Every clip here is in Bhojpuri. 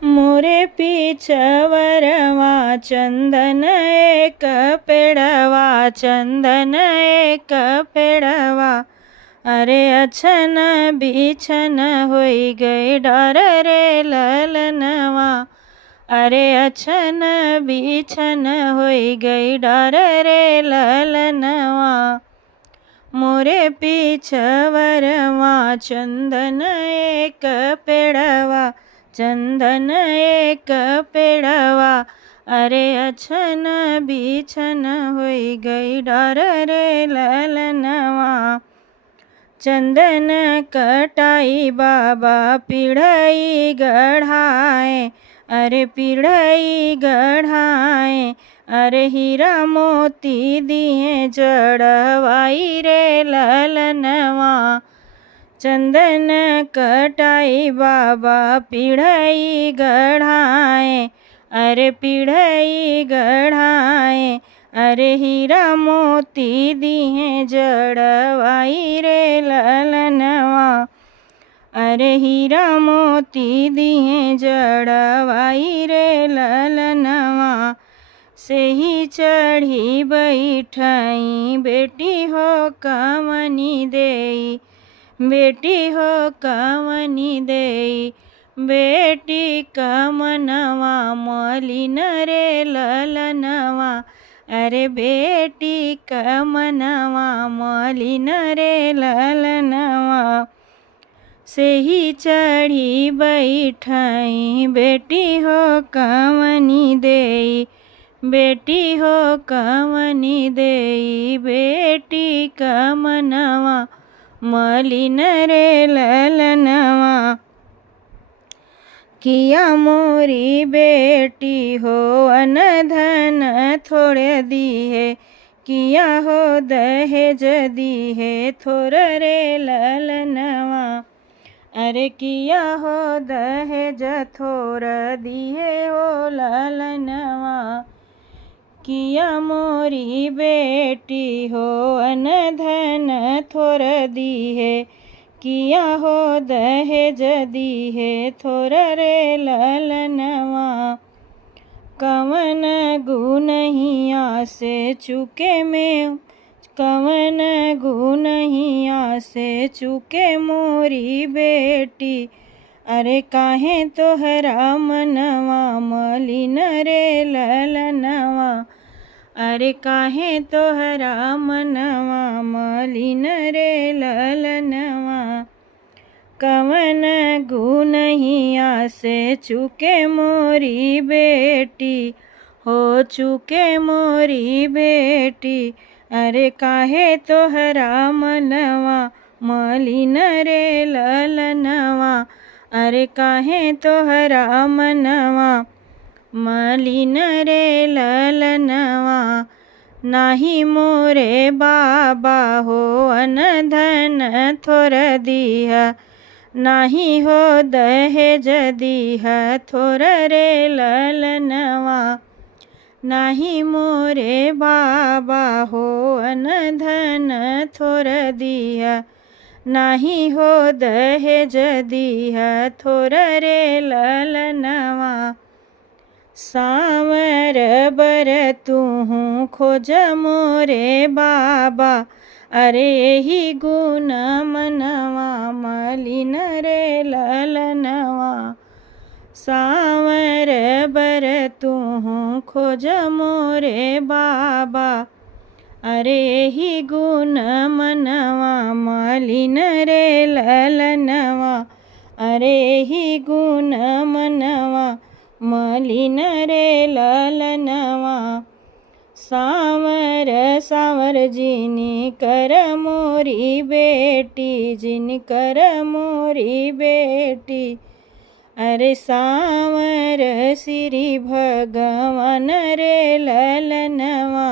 मोरे पीछवरवा चंदन एक पेड़वा, चंदन एक पेड़वा। अरे अछन बिछन होई गई डर रे ललनवा। अरे अछन बिछन होई गई डर रे ललनवा। मोरे पीछवरवा चंदन एक पेड़वा, चंदन एक पेड़वा। अरे अछन बिछन होई गई डर रे ललनवा। चंदन कटाई बाबा पिढ़ई गढ़ाए, अरे पिढ़ई गढ़ाए। अरे हीरा मोती दिए जड़वाई रे ललनवा। चंदन कटाई बाबा पिढ़ई गढ़ाए, अरे पिढ़ई गढ़ाए। अरे हीरा मोती दिए जड़वाई रे ललनवा। अरे हीरा मोती दिए जड़वाई रे ललनवा। से ही चढ़ी बैठाई बेटी हो कवनी देई, बेटी हो कवनी देई। बेटी कमनवा मलिन रे ललनवा। अरे बेटी कमनवा मलिन रे ललनवा। से ही चढ़ी बैठाई बेटी हो कवनी देई, बेटी हो कवनी देई। बेटी कमनवा मलिन रे ललनवा। किया मोरी बेटी हो अनधन थोड़े दी है, किया हो दहेज दी है थोर रे ललनवा। अरे किया हो दहेज थोर दिए हो ललनवा। किया मोरी बेटी हो अनधन थोर दी है, किया हो दहेज दी है थोर रे ललनवा। कवन गुनहिया से चुके में, कवन गुनहिया से चुके मोरी बेटी। अरे काहे तोहरा मनवा मलिन रे ललनवा। अरे काहे तोहरा मनवा मलिन रे ललनवा। कवन गुनहिया से चुके मोरी बेटी, हो चुके मोरी बेटी। अरे काहे तोहरा मनवा मलिन रे ललनवा। अरे काहे तोहरा मनवा मलिन रे ललनवा। नाही मोरे बाबा हो अनधन थोर दिया, नाही हो दहेज दिया थोर रे ललनवा। नाही मोरे बाबा हो अनधन थोर दिया, नाही हो दहेज दिया थोर रे ललनवा। सांवर बर तूहू खोज मोरे बाबा। अरे ही गुण मनवा मलिन रे ललनवा। सांवर बर तूहू खोज मोरे बाबा। अरे ही गुण मनवा मलिन रे ललनवा। अरे ही गुण मनवा मलिन रे ललनवा। सांवर सांवर जिनी कर मोरी बेटी, जिनी कर मोरी बेटी। अरे सांवर श्री भगवान रे ललनवा।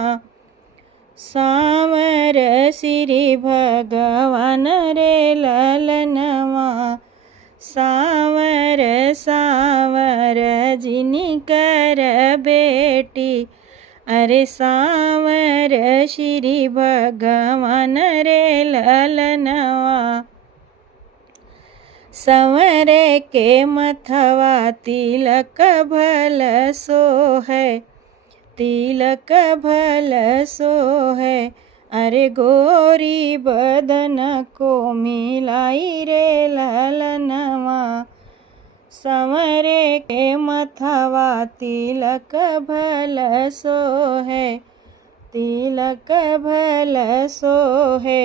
सांवर श्री भगवान रे ललनवा। सांवर सांवर जिनी कर बेटी। अरे सांवर श्री भगवान रे ललनवा। संवरे के मथवा तिलक भल सोहै, तिलक भल सोहै। अरे गोरी बदन को मिलाई रे ललनवा, संवरे के मथवा तिलक भल सोहै, तिलक भल सोहै।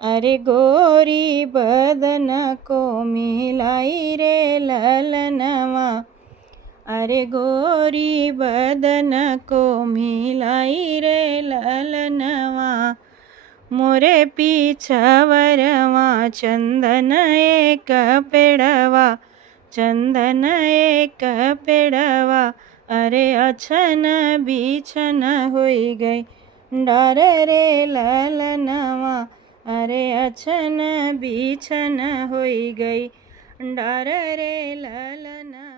अरे गोरी बदन को मिलाई रे ललनवा, अरे गोरी बदन को मिलाई रे ललनवा। मोरे पीछवरवा चंदन एक पेड़वा, चंदन एक पेड़वा। अरे अछन बिछन होई गई डार रे ललनवा, अरे अछन बिछन होई गई डार रे ललनवा।